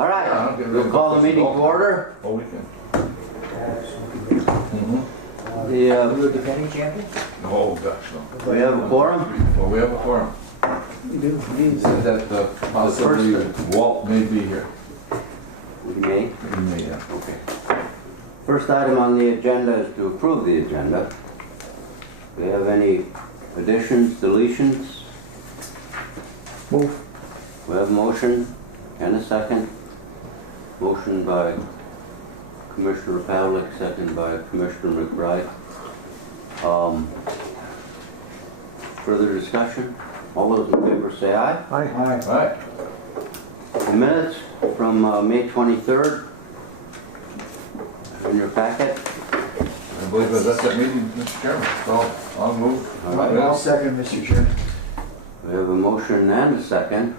All right, we'll call the meeting to order. Oh, we can. The, You're a defending champion? Oh, gosh, no. we have a quorum. Well, we have a forum. You do, please. That possibly Walt may be here. We may. He may, yeah. Okay. First item on the agenda is to approve the agenda. Do we have any additions, deletions? Move. We have a motion and a second. Motion by Commissioner Pavlik, second by Commissioner McBride. Further discussion? All those in favor say aye. Aye. All right. The minutes from May 23rd in your packet. I believe that's that meeting, Mr. Chairman. So I'll move. All right. I'll second, Mr. Chairman. We have a motion and a second.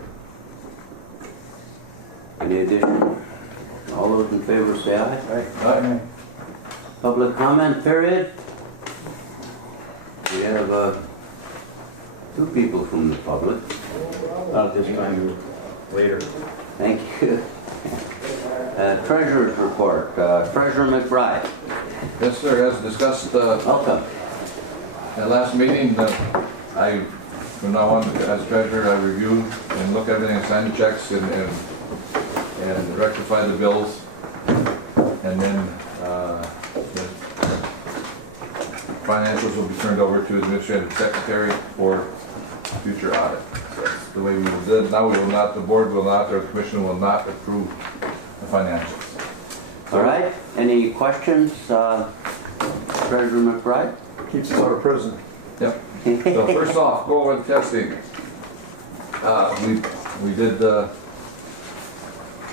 Any addition? All those in favor say aye. Aye. Public comment period. We have two people from the public. I'll just find you later. Thank you. Treasurer's report. Treasurer McBride. Yes, sir. As discussed Welcome. at last meeting, I, from now on, as treasurer, I review and look at everything, sign the checks, and rectify the bills, and then the financials will be turned over to administrative secretary for future audit. So that's the way we will do it. Now we will not, the board will not, or the commission will not approve the financials. All right. Any questions? Treasurer McBride? Keeps us out of prison. Yep. So first off, go over the testing. We did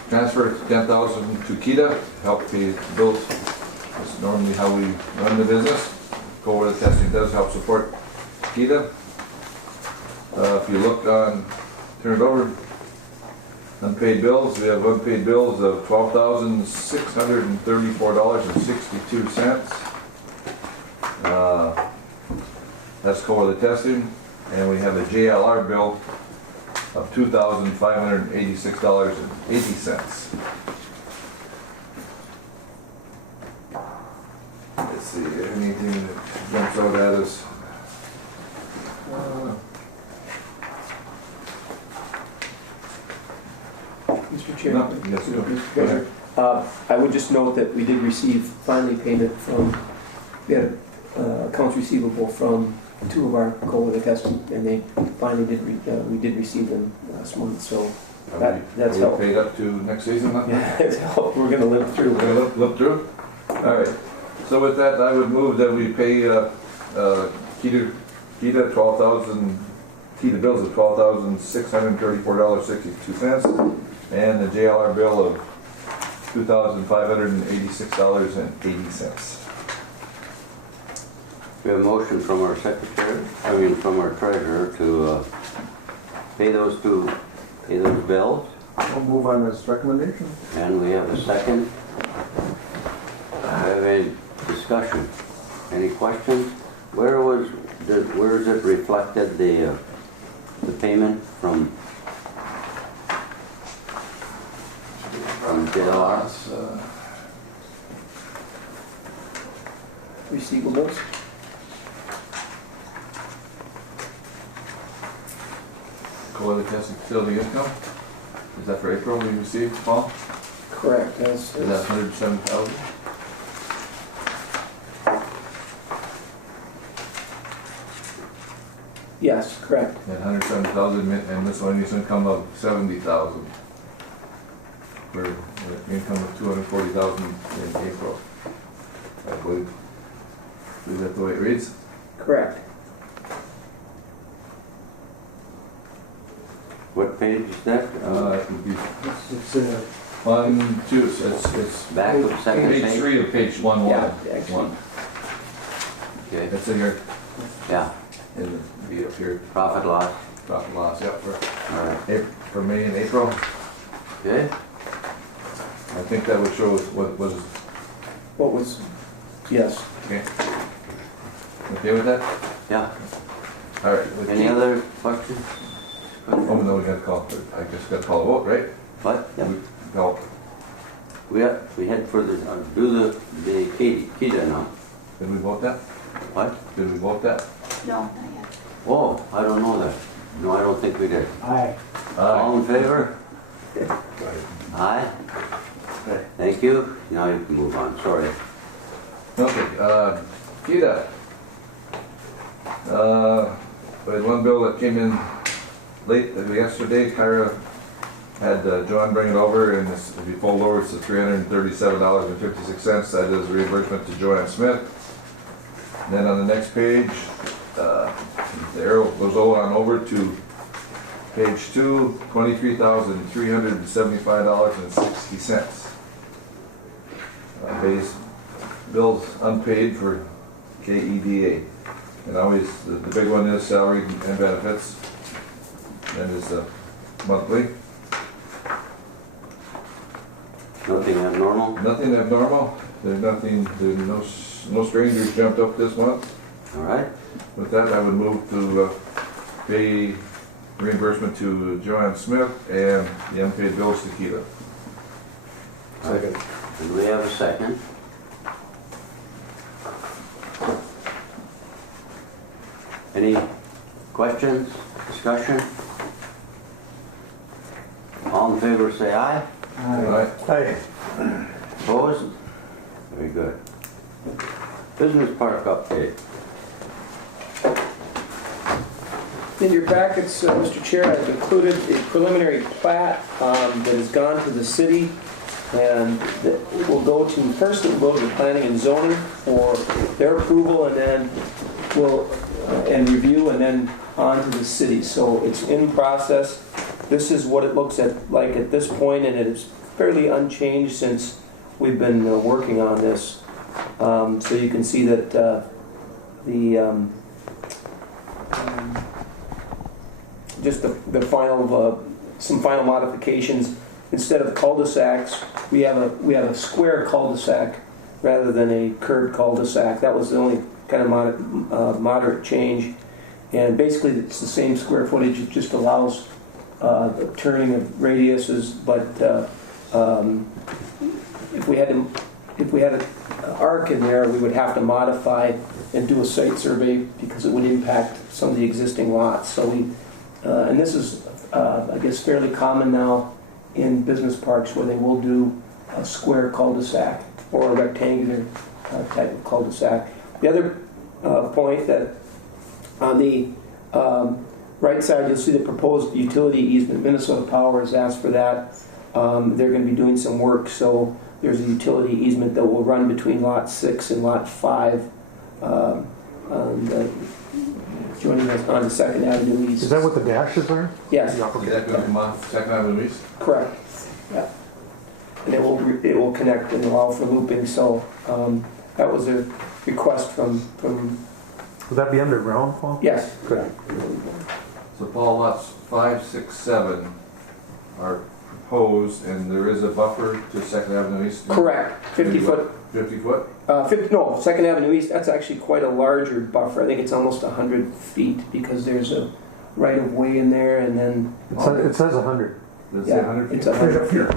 transfer $10,000 to Keda, help pay the bills. That's normally how we run the business. Go over the testing does help support Keda. If you look on, turn it over, unpaid bills, we have unpaid bills of $12,634.62. That's cover the testing, and we have a JLR bill of $2,586.80. Let's see, anything that jumps out at us? Mr. Chairman. No, yes, sir. Mr. Treasurer, I would just note that we did receive finally payment from, we had accounts receivable from two of our co-with testing, and they finally we did receive them last month, so that's Are we helped. paid up to next season? Huh? Yeah, that's helped. We're gonna live through. We're gonna look through? All right. So with that, I would move that we pay Keda 12,000, Keda bills of $12,634.62, and the JLR bill of $2,586.80. We have a motion from our secretary, from our treasurer to pay those bills. I'll move on this recommendation. And we have a second. Do we have any discussion? Any questions? Where is it reflected, the payment from JLR? Receivables. Co-other testing facility income? Is that for April we received, Paul? Correct. Is that 107,000? Yes, correct. That 107,000 and miscellaneous income of 70,000. For the income of 240,000 in April. I believe. Is that the way it reads? Correct. What page is that? It would be It's 1, 2. So it's Back of second page page? 3 of page 1. Yeah, actually. 1. Okay. That's in here. Yeah, In the be up here. profit loss. Profit loss. Yep. For All right. For May and April. Okay. I think that would show what was. What was, yes. Okay. Okay with that? Yeah. All right. with Any Keith- other questions? Oh, no, we got to call, I guess got to call a vote, right? What? Yeah. help. We had for the, do the Keda now. Did we vote that? What? Did we vote that? No, not yet. Oh, I don't know that. No, I don't think we did. Aye. All in favor? Aye? Thank you. Now you can move on, sorry. Okay, Keda. We had one bill that came in late yesterday. Kyra had John bring it over, and if you fold over, it's $337.56. That is reimbursement to Joanne Smith. And then on the next page, the arrow goes on over to page 2, $23,375.60. Base bills unpaid for KEDA. And always, the big one is salary and benefits. Then is monthly. Nothing abnormal? Nothing abnormal. There's no strangers jumped up this month. All right. With that, I would move to pay reimbursement to Joanne Smith and the unpaid bills to Keda. Second. And we have a second. Any questions, discussion? All in favor say aye. Aye. Aye. Opposed? Very good. Business park update. In your packets, Mr. Chair, I've included a preliminary plat that has gone to the city, and that will go to, first it will go to the planning and zoning for their approval, and then and review, and then on to the city. So it's in process. This is what it looks like at this point, and it is fairly unchanged since we've been working on this. So you can see that just the final, some final modifications. Instead of cul-de-sacs, we have a square cul-de-sac rather than a curved cul-de-sac. That was the only kind of moderate change. And basically, it's the same square footage. It just allows the turning of radiuses. But if we had an arc in there, we would have to modify and do a site survey because it would impact some of the existing lots. So and this is, I guess, fairly common now in business parks where they will do a square cul-de-sac or a rectangular type of cul-de-sac. The other point that on the right side, you'll see the proposed utility easement. Minnesota Power has asked for that. They're going to be doing some work, so there's a utility easement that will run between Lot 6 and Lot 5, joining us on the 2nd Avenue East. Is that what the dashes are? Yes, Is that going to come off 2nd Avenue East? correct. Yeah. And it will connect and allow for looping, so that was a request from Would that be underground, Paul? yes. Correct. So Paul, lots 5, 6, 7 are proposed, and there is a buffer to 2nd Avenue East? Correct, 50 foot. 50 foot? 2nd Avenue East, that's actually quite a larger buffer. I think it's almost 100 feet because there's a right of way in there, and then It says 100. Does it say 100 it's feet? 100 feet.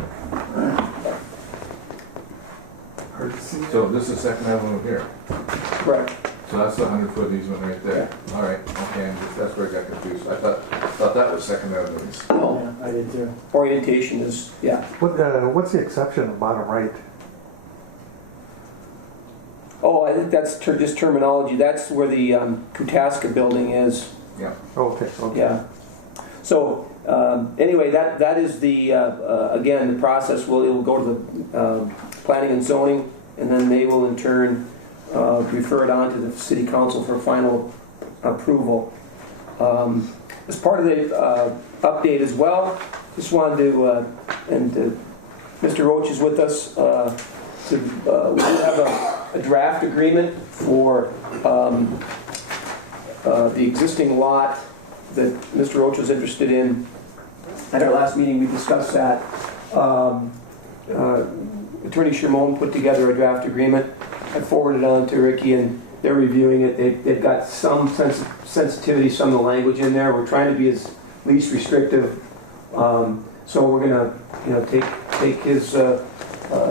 So this is 2nd Avenue here. Correct. So that's the 100-foot easement right there. All right, okay, that's where I got confused. I thought that was 2nd Avenue East. No, I did too. orientation is What's the exception of bottom right? Oh, I think that's just terminology. That's where the Kutaska building is. Yeah. Oh, okay. Yeah. So anyway, that is the again the process. It will go to the planning and zoning, and then they will in turn refer it on to the city council for final approval. As part of the update as well, just wanted to Mr. Roach is with us. We do have a draft agreement for the existing lot that Mr. Roach was interested in. At our last meeting, we discussed that. Attorney Shermone put together a draft agreement. I forwarded it on to Ricky, and they're reviewing it. They've got some sensitivity, some of the language in there. We're trying to be as least restrictive. So we're going to take take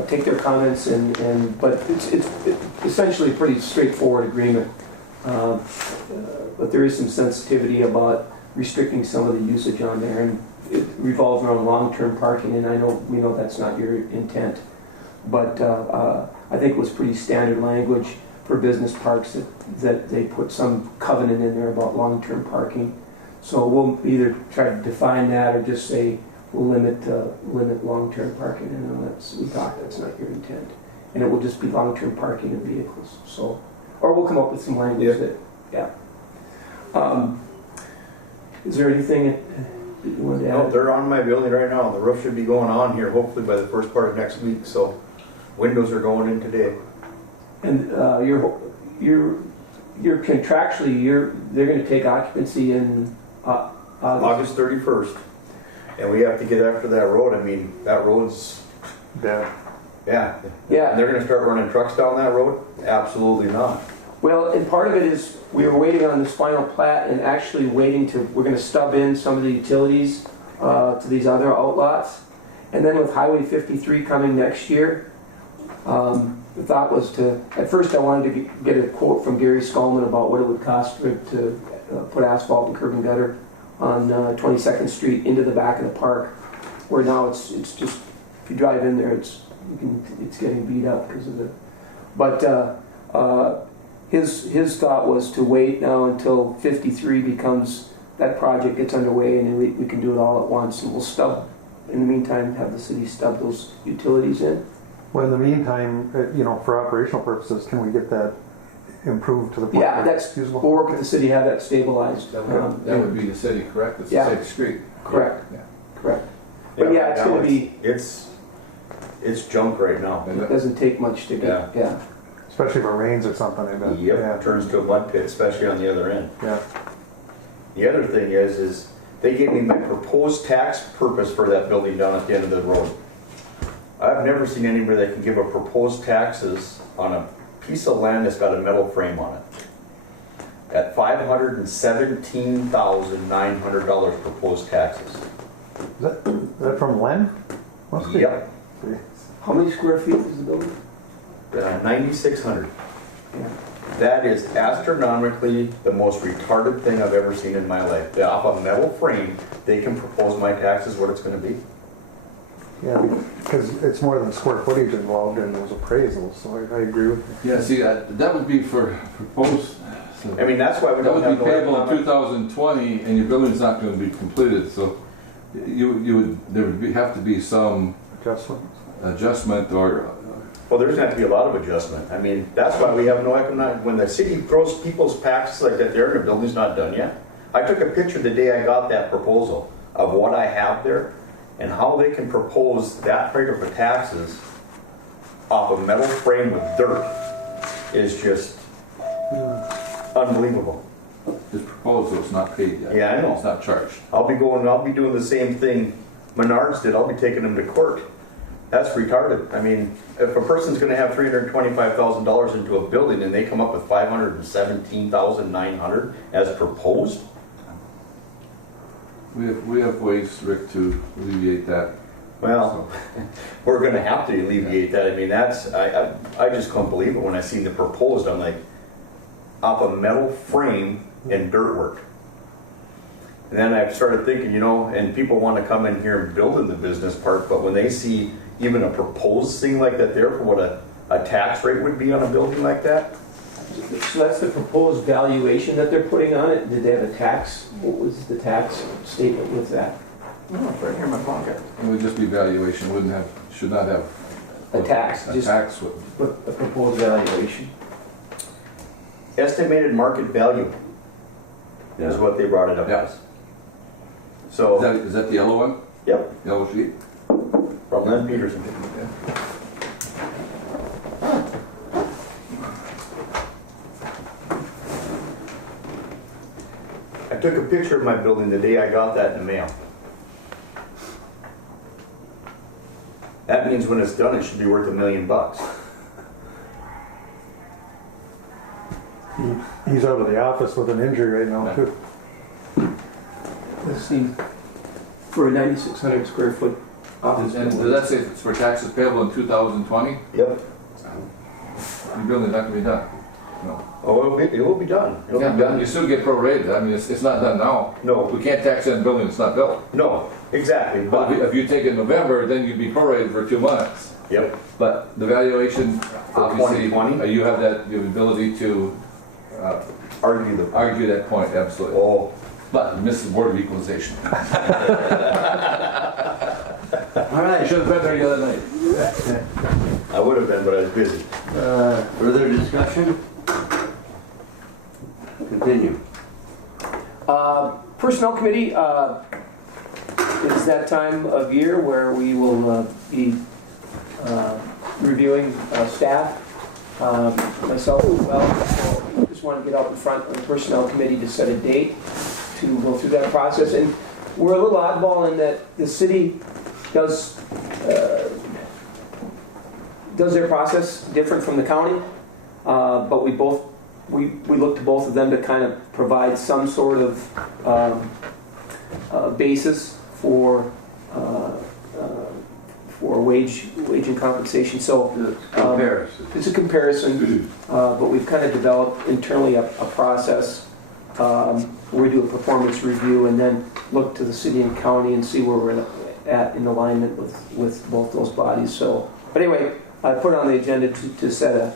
take their comments but it's essentially a pretty straightforward agreement. But there is some sensitivity about restricting some of the usage on there, and it revolves around long-term parking, and we know that's not your intent. But I think it was pretty standard language for business parks that they put some covenant in there about long-term parking. So we'll either try to define that or just say we'll limit long-term parking, and that's not your intent. And it will just be long-term parking of vehicles. So, or we'll come up with some language is there anything that you wanted to add? No, they're on my building right now. The roof should be going on here hopefully by the first part of next week, so windows are going in today. And you're contractually, they're going to take occupancy in August 31st. And we have to get after that road. I mean, that road's, Yeah. yeah. Yeah. And they're gonna start running trucks down that road? Absolutely not. Well, and part of it is we were waiting on this final plat and actually we're going to stub in some of the utilities to these other outlots. And then with Highway 53 coming next year, the thought was at first I wanted to get a quote from Gary Skolman about what it would cost to put asphalt and curb and gutter on 22nd Street into the back of the park, where now it's just, if you drive in there, it's getting beat up because of the, but his thought was to wait now until 53 that project gets underway, and then we can do it all at once, and we'll in the meantime have the city stub those utilities in. Well, in the meantime, for operational purposes, can we get that improved to the point? Yeah, where that's, it's usable? we'll work with the city, have that stabilized. That would be the city, correct? It's Yeah. the city street. Correct. Yeah. Correct. But yeah, it's now going to be, it's junk right now. it doesn't take much to get, yeah. Especially if it rains or something, I bet. Yep, Yeah. it turns to a mud pit, especially on the other end. Yeah. The other thing is they gave me my proposed tax purpose for that building down at the end of the road. I've never seen anybody that can give a proposed taxes on a piece of land that's got a metal frame on it. At $517,900 proposed taxes. Is that from Len? Must be. Yep, How many square feet is the building? 9,600. Yeah. That is astronomically the most retarded thing I've ever seen in my life. Off a metal frame, they can propose my taxes what it's going to be. Yeah, because it's more than square footage involved in those appraisals, so I agree with you. Yeah, see, that would be for proposed. So I mean, that's why we that don't would have be no payable in economic- 2020, and your building's not going to be completed. So there would have to be some Adjustment. adjustment or. Well, there's going to have to be a lot of adjustment. I mean, that's why we have no economic, when the city throws people's taxes like that there and the building's not done yet. I took a picture the day I got that proposal of what I have there and how they can propose that rate of taxes off a metal frame with dirt is just unbelievable. It's proposed, so it's not paid yet. Yeah, I know. It's not charged. I'll be doing the same thing Menards did. I'll be taking them to court. That's retarded. I mean, if a person's going to have $325,000 into a building and they come up with $517,900 as proposed, We have ways, Rick, to alleviate that. well, we're going to have to alleviate that. I mean, I just couldn't believe it when I seen the proposed. I'm like, off a metal frame and dirt work. And then I started thinking, and people want to come in here and build in the business park, but when they see even a proposed thing like that there for what a tax rate would be on a building like that, So that's the proposed valuation that they're putting on it? Did they have a tax? What was the tax statement with that? no, it's right here in my pocket. It would just be valuation, should not have. A tax, A just- tax would. A proposed valuation. Estimated market value is what they brought it up Yeah. as. So, Is that the yellow one? yep, Yellow sheet? from Len Peterson. I took a picture of my building the day I got that in the mail. That means when it's done, it should be worth $1 million. He's out of the office with an injury right now, too. Let's see, for a 9,600 square foot Office And does building. that say it's for taxes payable in 2020? Yep. Your building's not gonna be done. No. Oh, it will be done. It'll be done. You still get prorated. I mean, it's not done now. No, We can't tax that building that's not built. no, exactly, But but, if you take it in November, then you'd be prorated for 2 months. yep, But the valuation, For obviously, 2020? you have that, you have the ability to argue that point, absolutely. oh, But you missed the Board of Equalization. All I right, should have been there the other night. I would have been, but I was busy. further discussion? Continue. Personnel Committee, it's that time of year where we will be reviewing staff, myself as well. So just want to get out in front of the Personnel Committee to set a date to go through that process. And we're a little oddball in that the city does their process different from the county, but we look to both of them to kind of provide some sort of basis for wage and compensation. So Comparison. it's a comparison, but we've kind of developed internally a process where we do a performance review and then look to the city and county and see where we're at in alignment with both those bodies. So, but anyway, I put on the agenda to set a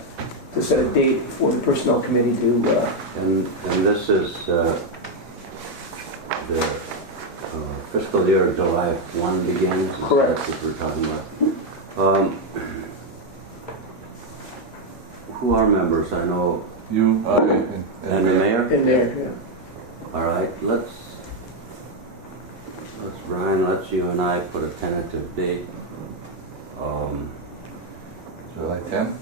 date for the personnel committee to. And this is the fiscal year July 1 begins? Is that Correct. what we're talking about? Who are members? I know, You, and the mayor? In there, yeah. All right, let's, Brian, let's you and I put a tentative date. July 10th?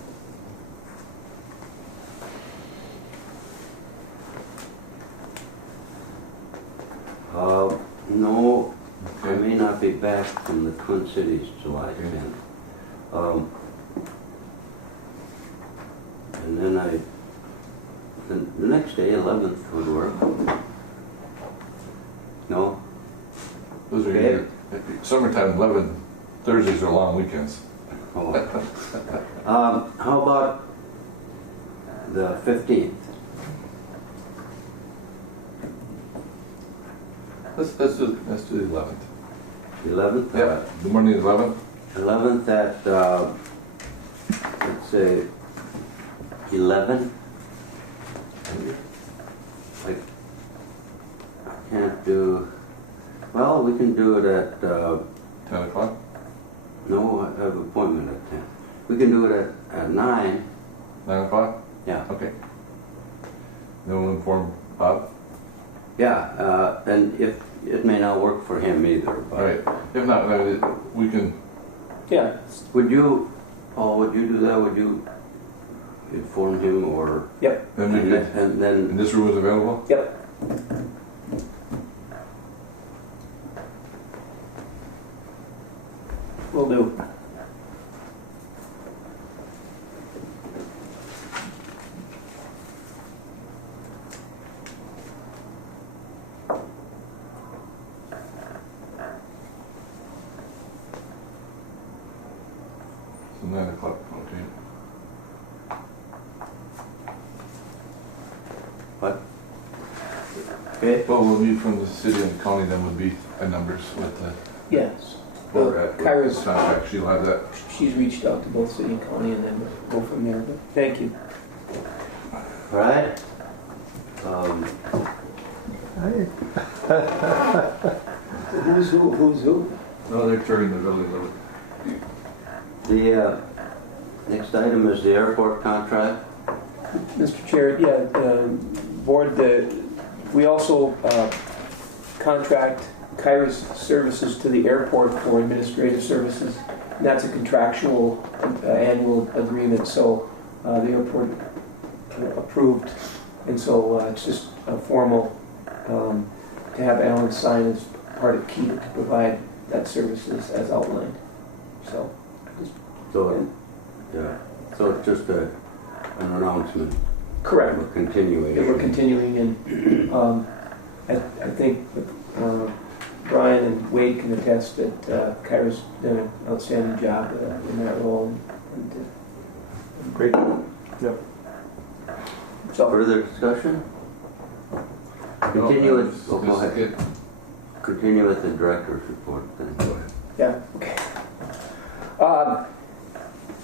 No, I Okay. may not be back from the Twin Cities July Okay. 10th. And then the next day, 11th would work. No? Those are Okay. your, summertime, 11 Thursdays are long weekends. Oh. How about the 15th? Let's do the 11th. 11th? Yeah, the morning of the 11th? 11th at, let's say, 11? I can't do, well, we can do it at, 10 o'clock? no, I have an appointment at 10. We can do it at 9, 9 o'clock? yeah. Okay. No one inform Bob? Yeah, and if, it may not work for him either, All but. right. If not, we can, Yeah, Would you, Paul, would you do that? Would you inform him or? yep, then we And could, then- and then, and this room is available? yep. Will do. So 9 o'clock, okay. what? Okay, Well, we'll need from the city and the county, then would be numbers with the, Yes. or at Kyra's, contract, she'll have that. she's reached out to both city and county and then we'll go from there. But thank you. all right. Who's who? No, they're touring the building a little. The next item is the airport contract. Mr. Chair, yeah, board, we also contract Kyra's services to the airport for administrative services. And that's a contractual annual agreement, so the airport approved. And so it's just a formal to have Alan sign as part of Keda to provide that services as outlined. So, So, yeah, so it's just an announcement. correct. We're continuing. And we're continuing, and I think Brian and Wade Wade can attest that Kyra's done an outstanding job in that role. Great. Yep. So, Further discussion? Continue with, oh, go ahead. Good. Continue with the director's report then. Go ahead. yeah, okay.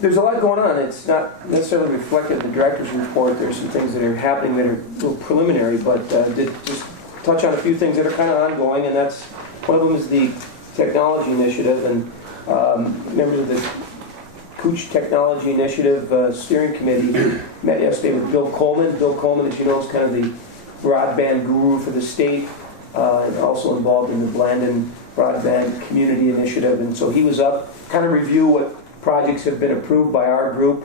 There's a lot going on. It's not necessarily reflected in the director's report. There's some things that are happening that are a little preliminary, but did just touch on a few things that are kind of ongoing, and that's one of them is the technology initiative, and members of the Cooch Technology Initiative Steering Committee met yesterday with Bill Coleman. Bill Coleman, as you know, is kind of the broadband guru for the state, and also involved in the Blandon Broadband Community Initiative, and so he was up, kind of review what projects have been approved by our group,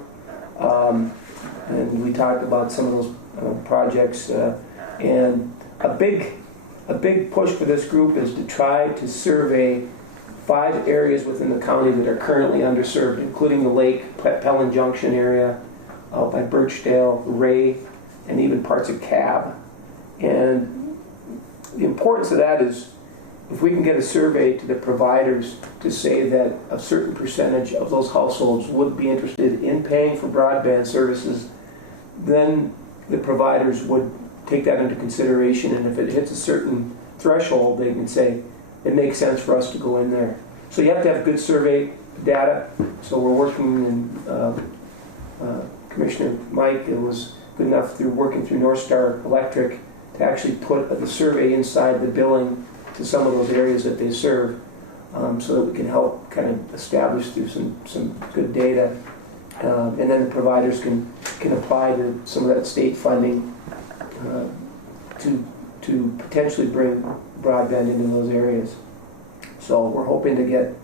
and we talked about some of those projects, and a big push for this group is to try to survey 5 areas within the county that are currently underserved, including the Lake, Pellin Junction area, out by Birchdale, Ray, and even parts of Cab. And the importance of that is if we can get a survey to the providers to say that a certain percentage of those households would be interested in paying for broadband services, then the providers would take that into consideration, and if it hits a certain threshold, they can say, it makes sense for us to go in there. So you have to have good survey data. So we're working, and Commissioner Mike was good enough through working through North Star Electric to actually put the survey inside the billing to some of those areas that they serve, so that we can help kind of establish through some good data, and then the providers can apply to some of that state funding to potentially bring broadband into those areas. So we're hoping to get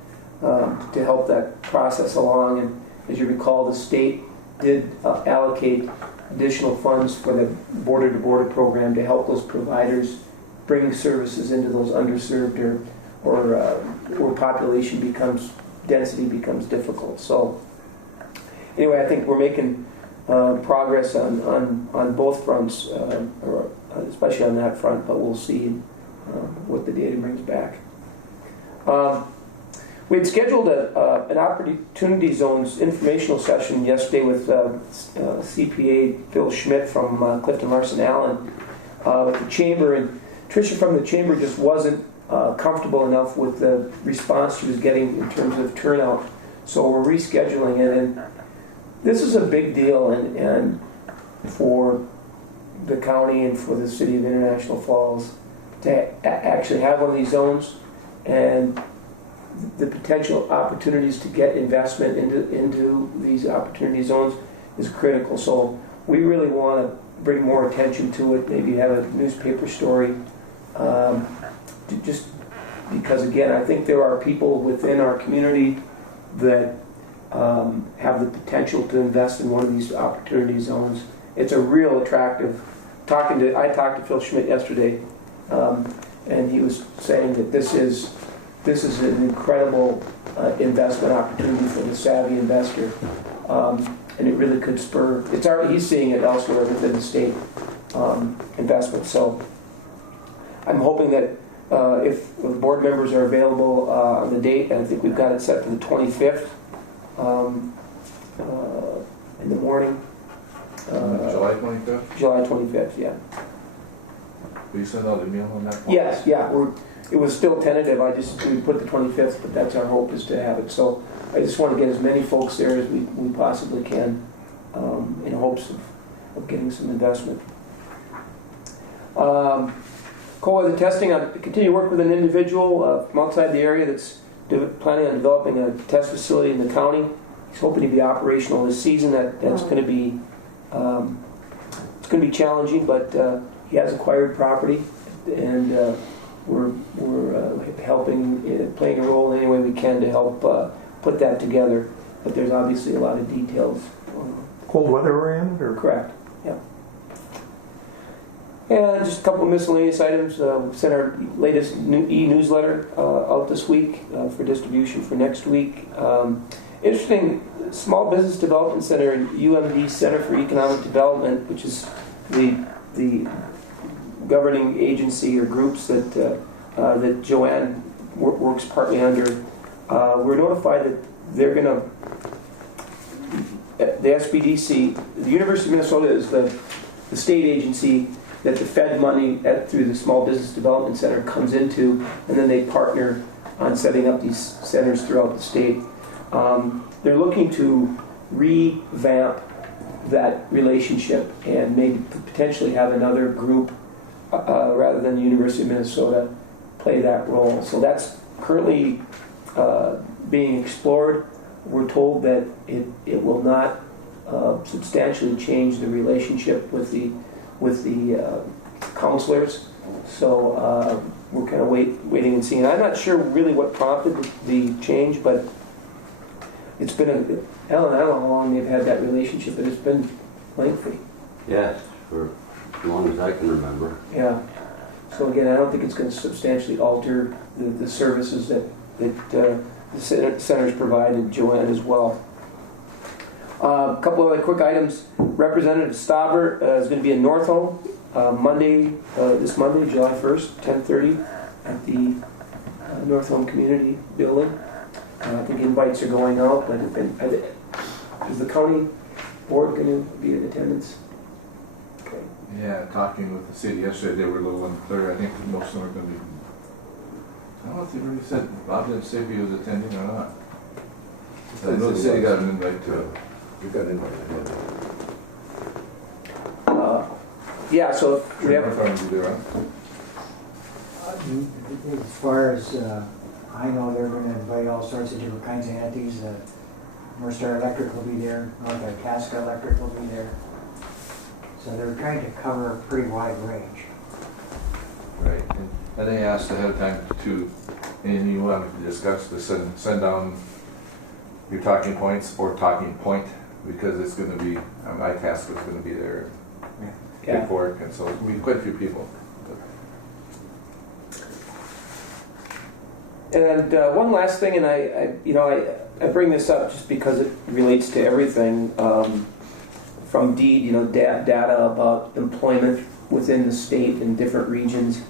to help that process along, and as you recall, the state did allocate additional funds for the border-to-border program to help those providers bring services into those underserved or where population density becomes difficult. So anyway, I think we're making progress on both fronts, especially on that front, but we'll see what the data brings back. We had scheduled an opportunity zones informational session yesterday with CPA Phil Schmidt from Clifton Larson Allen at the chamber, and Tricia from the chamber just wasn't comfortable enough with the response she was getting in terms of turnout, so we're rescheduling it. And this is a big deal, and for the county and for the city of International Falls to actually have one of these zones, and the potential opportunities to get investment into these opportunity zones is critical. So we really want to bring more attention to it, maybe have a newspaper story, just because, again, I think there are people within our community that have the potential to invest in one of these opportunity zones. It's a real attractive. I talked to Phil Schmidt yesterday, and he was saying that this is an incredible investment opportunity for the savvy investor, and it really could spur. He's seeing it elsewhere within the state investment. So I'm hoping that if the board members are available on the date, and I think we've got it set for the 25th in the morning. July 25th? July 25th, yeah. Will you send out an email on that? Yes, yeah. It was still tentative. We put the 25th, but that's our hope, is to have it. So I just want to get as many folks there as we possibly can, in hopes of getting some investment. COA, the testing, I continue to work with an individual from outside the area that's planning on developing a test facility in the county. He's hoping to be operational this season. That's going to be it's going to be challenging, but he has acquired property, and we're helping, playing a role in any way we can to help put that together. But there's obviously a lot of details. Cold weather oriented, or? Correct. Yeah. And just a couple of miscellaneous items. We sent our latest e-newsletter out this week for distribution for next week. Interesting, Small Business Development Center and UMD Center for Economic Development, which is the governing agency or groups that Joanne works partly under. We're notified that they're going to, the SBDC, the University of Minnesota is the state agency that the Fed money through the Small Business Development Center comes into, and then they partner on setting up these centers throughout the state. They're looking to revamp that relationship and maybe potentially have another group rather than the University of Minnesota play that role. So that's currently being explored. We're told that it will not substantially change the relationship with the counselors. So we're kind of waiting and seeing. I'm not sure really what prompted the change, but it's been I don't know how long they've had that relationship, but it's been lengthy. Yes, for as long as I can remember. Yeah. So again, I don't think it's going to substantially alter the services that the centers provided Joanne as well. A couple of other quick items. Representative Stauber is going to be in North Home this Monday, July 1st, 10:30 at the North Home Community Building. I think invites are going out, but is the county board going to be in attendance? Okay. Yeah, talking with the city yesterday, they were a little unclear. I think most of them are going to be. I don't know if they really said, Bob didn't say if he was attending or not. I know the city got an invite to it. You got an invite. Yeah, so we have. As far as I know, they're going to invite all sorts of different kinds of entities. North Star Electric will be there. North Itasca Electric will be there. So they're trying to cover a pretty wide range. Right, and they asked ahead of time to, anything you wanted to discuss, to send down your talking points or talking point, because it's going to be, Itasca is going to be there. Yeah. Big work, and so we quite a few people. And one last thing, and I bring this up just because it relates to everything from DEED, data about employment within the state in different regions,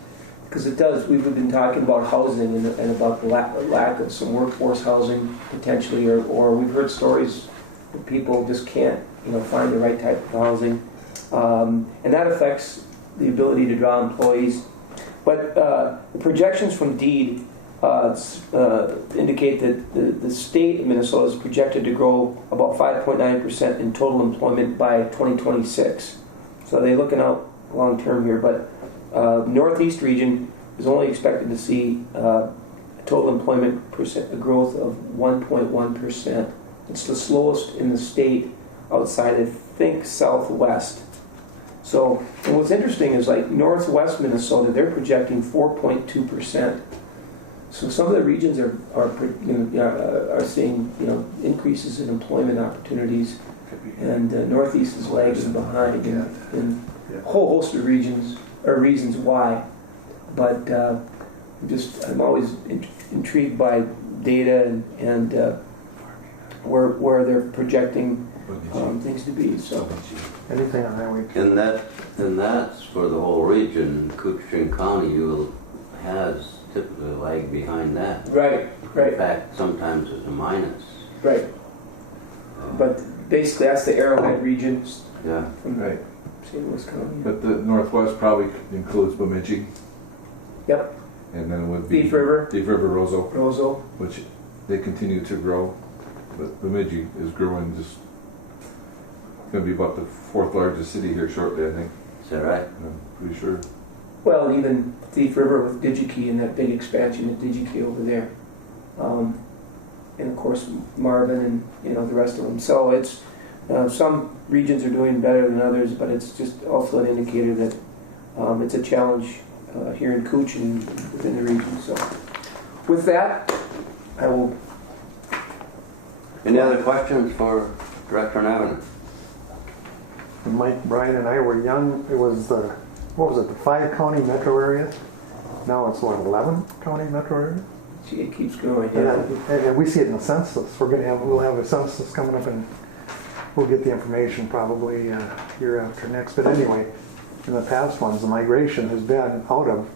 because it does. We've been talking about housing and about the lack of some workforce housing potentially, or we've heard stories that people just can't, find the right type of housing, and that affects the ability to draw employees. But the projections from DEED indicate that the state of Minnesota is projected to grow about 5.9% in total employment by 2026. So they're looking out long term here. But Northeast region is only expected to see a total employment growth of 1.1%. It's the slowest in the state outside, I think, Southwest. So, and what's interesting is like Northwest Minnesota, they're projecting 4.2%. So some of the regions are seeing increases in employment opportunities, and Northeast is lagging behind in a whole host of reasons why. But I'm always intrigued by data and where they're projecting things to be. So Anything on highway? And that's for the whole region. Coochin County has typically lag behind that. right. In fact, sometimes it's a minus. Right. But basically, that's the Arrowhead region Yeah. from Right. St. Louis County. But the Northwest probably includes Bemidji, Yep. and then it would be Thief River, Roseau, Roseau. which they continue to grow. But Bemidji is growing just, going to be about the 4th largest city here shortly, I think. Is that right? I'm pretty sure. Well, and even Thief River with DigiKey and that big expansion of DigiKey over there. And of course, Marvin and the rest of them. So it's some regions are doing better than others, but it's just also an indicator that it's a challenge here in Cooch and within the region. So with that, I will. Any other questions for Director Navanen? When Mike, Brian, and I were young, it was the 5 county metro area? Now it's 11 county metro area? It keeps growing. And we see it in the census. We'll have a census coming up, and we'll get the information probably year after next. But anyway, in the past ones, the migration has been out of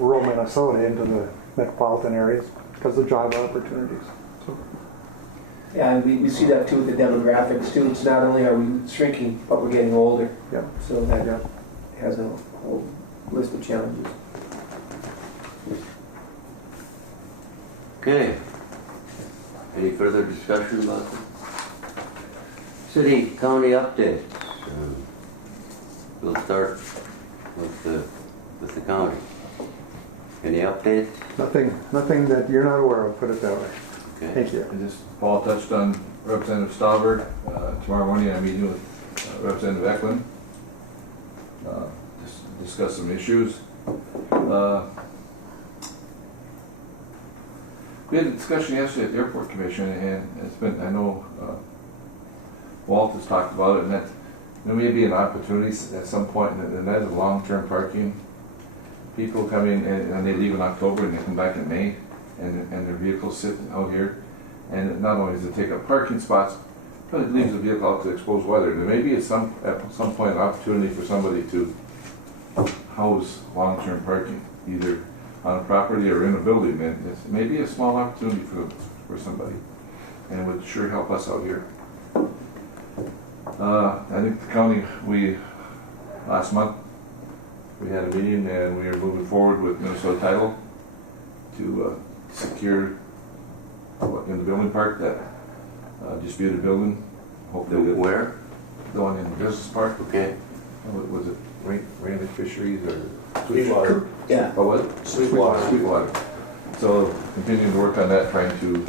rural Minnesota into the metropolitan areas because of job opportunities. So, Yeah, and we see that too with the demographics too. It's not only are we shrinking, but we're getting older. yeah. So that has a whole list of challenges. Okay. Any further discussion about it? City, county updates. We'll start with the county. Any updates? Nothing that you're not aware of, put it that way. Okay. Thank you. And just, Paul touched on Representative Stauber. Tomorrow morning I'm meeting with Representative Eklund. Just discuss some issues. We had a discussion yesterday at the Airport Commission, and it's been, I know Walt has talked about it, and that there may be an opportunity at some point, and that is long-term parking. People come in and they leave in October and they come back in May, and their vehicles sit out here. And not only does it take up parking spots, but it leaves the vehicle out to exposed weather. There may be at some point an opportunity for somebody to house long-term parking, either on a property or in a building. And it may be a small opportunity for somebody, and it would sure help us out here. I think the county, last month, we had a meeting and we are moving forward with Minnesota Title to secure in the building park, that disputed building. Hopefully Where? the one in the business park. Okay. Was it Rainick Fisheries or Sweetwater. Yeah. Oh, what? Sweetwater. Sweetwater. So continuing to work on that, trying to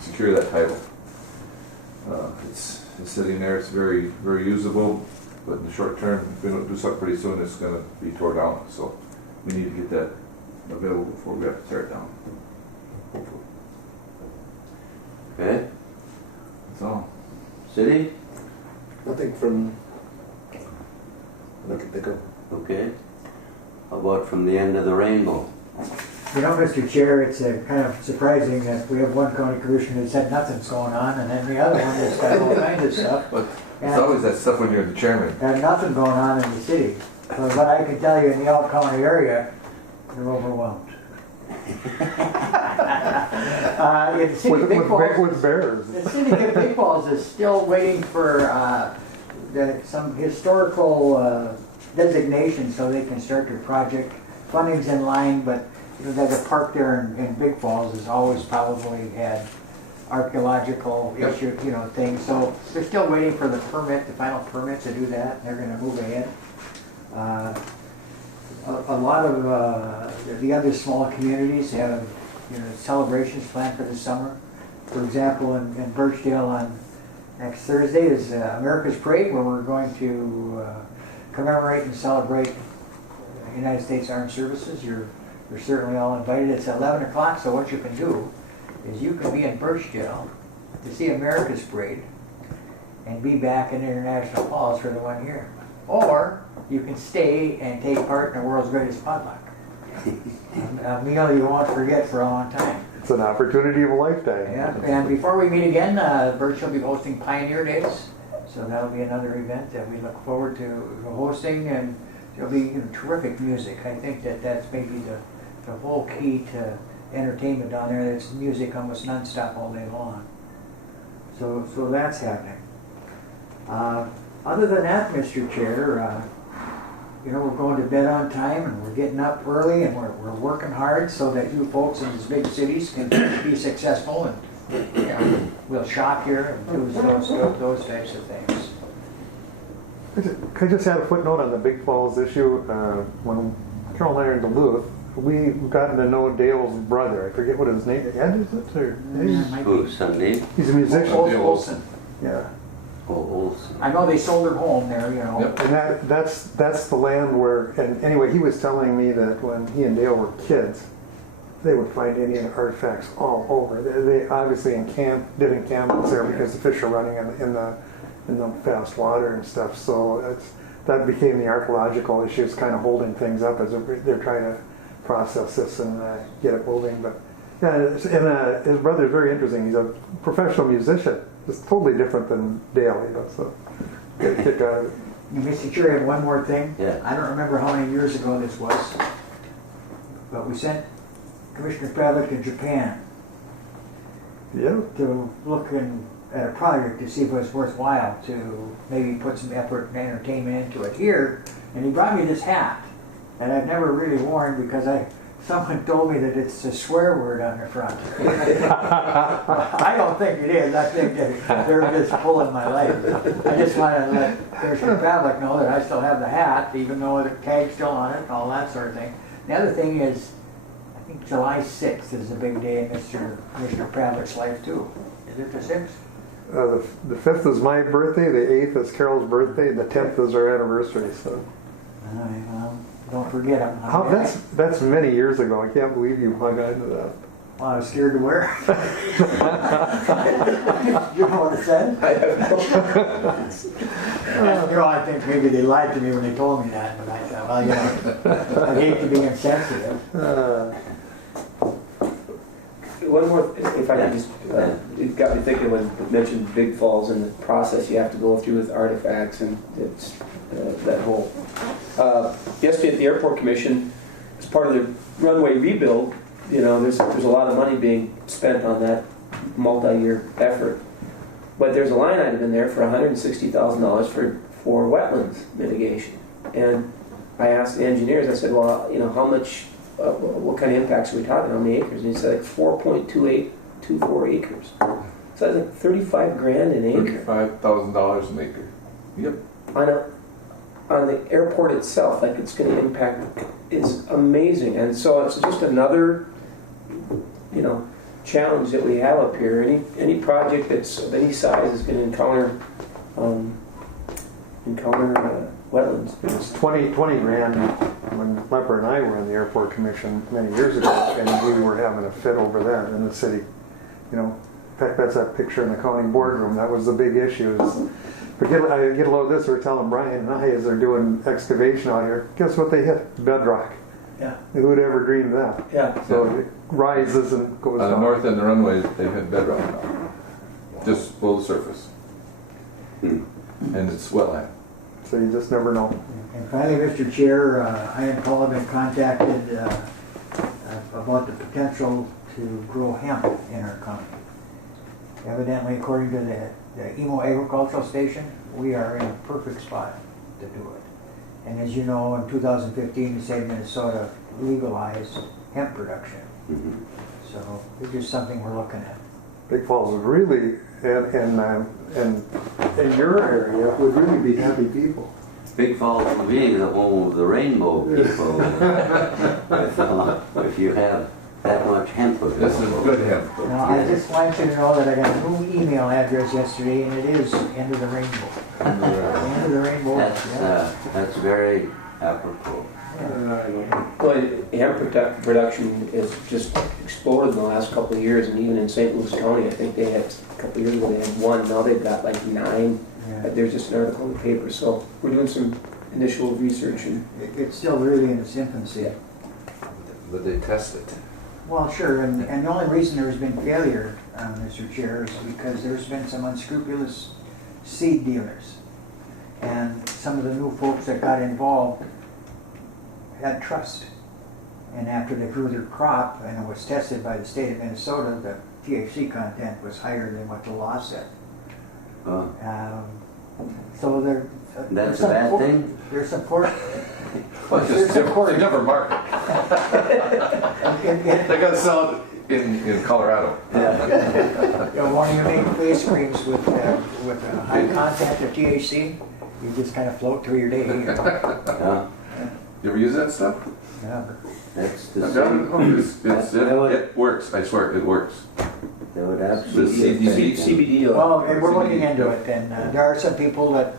secure that title. It's sitting there. It's very, very usable, but in the short term, if we don't do something pretty soon, it's going to be torn down. So we need to get that available before we have to tear it down. Hopefully. Okay. That's all. City? Nothing from what I can think of. Okay. How about from the end of the rainbow? You know, Mr. Chair, it's kind of surprising that we have one county commissioner that said nothing's going on, and then the other one that's got all kinds of stuff. But And- it's always that stuff when you're the chairman. There's nothing going on in the city. So, but I can tell you in the Elk County area, they're overwhelmed. In the city of Big Falls, With bears. the city of Big Falls is still waiting for some historical designation so they can start their project. Funding's in line, but you know, the park there in Big Falls has always probably had archaeological issue, things. So they're still waiting for the permit, the final permit to do that. They're going to move ahead. A lot of the other small communities have celebrations planned for this summer. For example, in Birchdale on next Thursday is America's Parade, where we're going to commemorate and celebrate United States Armed Services. You're certainly all invited. It's at 11 o'clock, so what you can do is you can be in Birchdale to see America's Parade and be back in International Falls for the 1 year. Or you can stay and take part in the world's greatest potluck. A meal you won't forget for a long time. It's an opportunity of a lifetime. Yeah, and before we meet again, Birch will be hosting Pioneer Days. So that'll be another event that we look forward to hosting, and there'll be terrific music. I think that's maybe the whole key to entertainment down there. It's music almost nonstop all day long. So that's happening. Other than that, Mr. Chair, we're going to bed on time, and we're getting up early, and we're working hard so that you folks in these big cities can be successful, and we'll shop here and do those types of things. Could I just add a footnote on the Big Falls issue? When Carol and I are in Duluth, we've gotten to know Dale's brother. I forget what his name is. Ed, is it? Or Who, Sunday? he's a musician. Olson. Yeah. Oh, Olson. I know they sold their home there, Yep. And that's the land where, and anyway, he was telling me that when he and Dale were kids, they would find Indian artifacts all over. They obviously did encampments there because the fish are running in the fast water and stuff. So that became the archaeological issues, kind of holding things up as they're trying to process this and get it moving. But yeah, and his brother is very interesting. He's a professional musician. It's totally different than Dale, so get a kick out of it. Mr. Chair, I have one more thing. Yeah. I don't remember how many years ago this was, but we sent Commissioner Pavlik in Japan Yeah. to look at a project to see if it was worthwhile to maybe put some effort and entertainment into it here. And he brought me this hat that I've never really worn because someone told me that it's a swear word on the front. I don't think it is. I think that they're just pulling my leg. I just want to let Commissioner Pavlik know that I still have the hat, even though the tag's still on it and all that sort of thing. The other thing is, I think July 6th is a big day in Commissioner Pavlik's life too. Is it the 6th? The 5th is my birthday, the 8th is Carol's birthday, the 10th is our anniversary, so. All right, well, don't forget him. That's many years ago. I can't believe you hung on to that. Well, I was scared to wear it. You know what it said? I think maybe they lied to me when they told me that, but I thought, well, you know, I hate to be insensitive. One more, if I could just, it got me thinking when you mentioned Big Falls and the process you have to go through with artifacts and it's, that whole. Yesterday at the Airport Commission, as part of the runway rebuild, you know, there's a lot of money being spent on that multi-year effort. But there's a line item in there for $160,000 for wetlands mitigation. And I asked the engineers, I said, well, you know, how much, what kind of impacts are we talking, how many acres? And he said like 4.2824 acres. So that's like 35 grand an acre. $35,000 an acre. Yep. On the airport itself, like it's going to impact, is amazing. And so it's just another, you know, challenge that we have up here. Any project that's of any size is going to encounter wetlands. It's 20 grand when Lepper and I were in the airport commission many years ago, and we were having a fit over that in the city. You know, in fact, that's that picture in the county boardroom. That was the big issue. I get a load of this. We're telling Brian and I as they're doing excavation out here. Guess what they hit? Bedrock. Yeah. Who would ever dream that? Yeah. So it rises and goes On the down. north end of the runway, they've had bedrock now. Just below the surface. And it's wetland. So you just never know. And finally, Mr. Chair, I and Paul have been contacted about the potential to grow hemp in our county. Evidently, according to the Emo Agricultural Station, we are in a perfect spot to do it. And as you know, in 2015, the state of Minnesota legalized hemp production. So it's just something we're looking at. Big Falls would really, and in your area, would really be happy people. Big Falls being the home of the rainbow people. If you have that much hemp of This is good hemp. Now, I just want you to know that I got a new email address yesterday, and it is End of the Rainbow. End of the Rainbow. That's very apropos. Well, hemp production has just exploded in the last couple of years, and even in St. Louis County, I think they had a couple of years ago they had 1. Now they've got like 9. Yeah. There's just an article in the paper, so we're doing some initial research and. It's still really in its infancy. But they test it. Well, sure, and the only reason there's been failure, Mr. Chair, is because there's been some unscrupulous seed dealers. And some of the new folks that got involved had trust. And after they grew their crop and it was tested by the state of Minnesota, the THC content was higher than what the law said. So That's a bad thing? There's some pork. It's a different market. They got to sell it in Colorado. You know, when you make face creams with a high content of THC, you just kind of float through your day. You know? Yeah, You ever use that stuff? Yeah. that's the I've same. done it. It works. I swear it works. They would The absolutely. CBD. CBD. Well, and we're looking into it, and there are some people that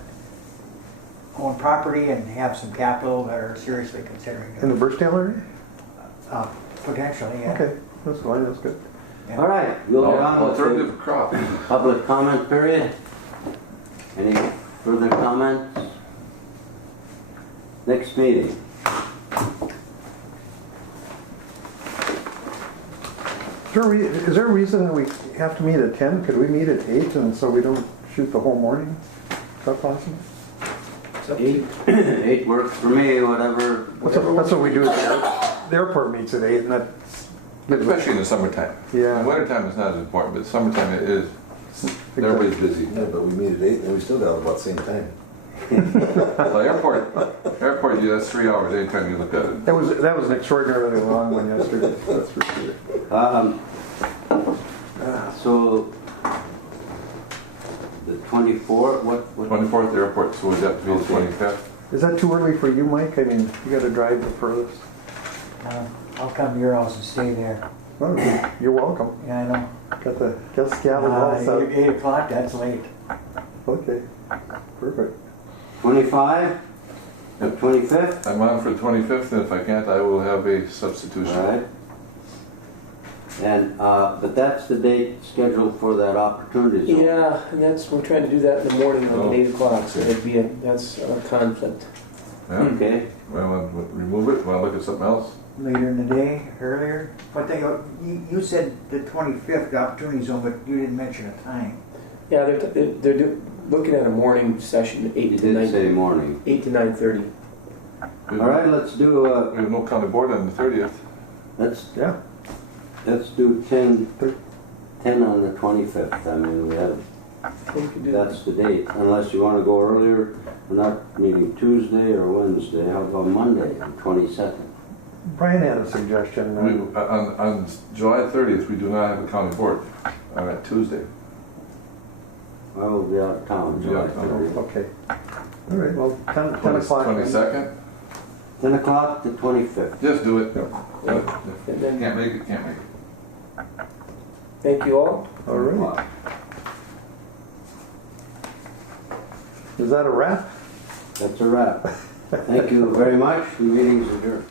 own property and have some capital that are seriously considering In the it. Birchdale area? Potentially, yeah. Okay, that's fine, that's good. Yeah. All right, we'll get on with the Alternative crop. public comment period. Any further comments? Next meeting. Is there a reason that we have to meet at 10? Could we meet at 8 and so we don't shoot the whole morning? Is that possible? 8 works for me, whatever. That's what we do at the airport meets at 8 and that's Especially in the summertime. Yeah. In the wintertime it's not as important, but summertime it is. Everybody's busy. Yeah, but we meet at 8 and we still got about the same time. Well, airport, yeah, that's 3 hours anytime you look at it. That was an extraordinarily long one yesterday, that's for sure. So, the 24th, what? 24th airport, so would that be the Okay. 25th? Is that too early for you, Mike? I mean, you gotta drive the furthest. I'll come to your house and stay there. Oh, you're welcome. Yeah, I know. Got the guest gathered all set. 8 o'clock, that's late. Okay, perfect. 25? The 25th? I'm on for the 25th, and if I can't, I will have a substitution. All right. And, but that's the date scheduled for that opportunity zone. Yeah, and we're trying to do that in the morning Oh, at 8 o'clock, so okay. that's a conflict. Yeah? Okay. Well, remove it, want to look at something else? Later in the day, earlier. But you said the 25th, the opportunity zone, but you didn't mention a time. Yeah, they're looking at a morning session, You 8 to did say 9, morning. 8 to 9:30. We All right, let's do, have no county board on the 30th. Yeah, let's do 10 on the 25th. I mean, we have, We could do that. that's the date. Unless you want to go earlier, we're not meeting Tuesday or Wednesday. How about Monday, the 22nd? Brian had a suggestion. On July 30th, we do not have a county board on that Tuesday. I will be out of town Be July out of town. 30th. Okay. All right, well, 10 o'clock. 22nd? 10 o'clock to 25th. Just do it. And then, Can't make it, can't make it. thank you all. All right. Is that a wrap? That's a wrap. Thank you very much. The meeting's adjourned.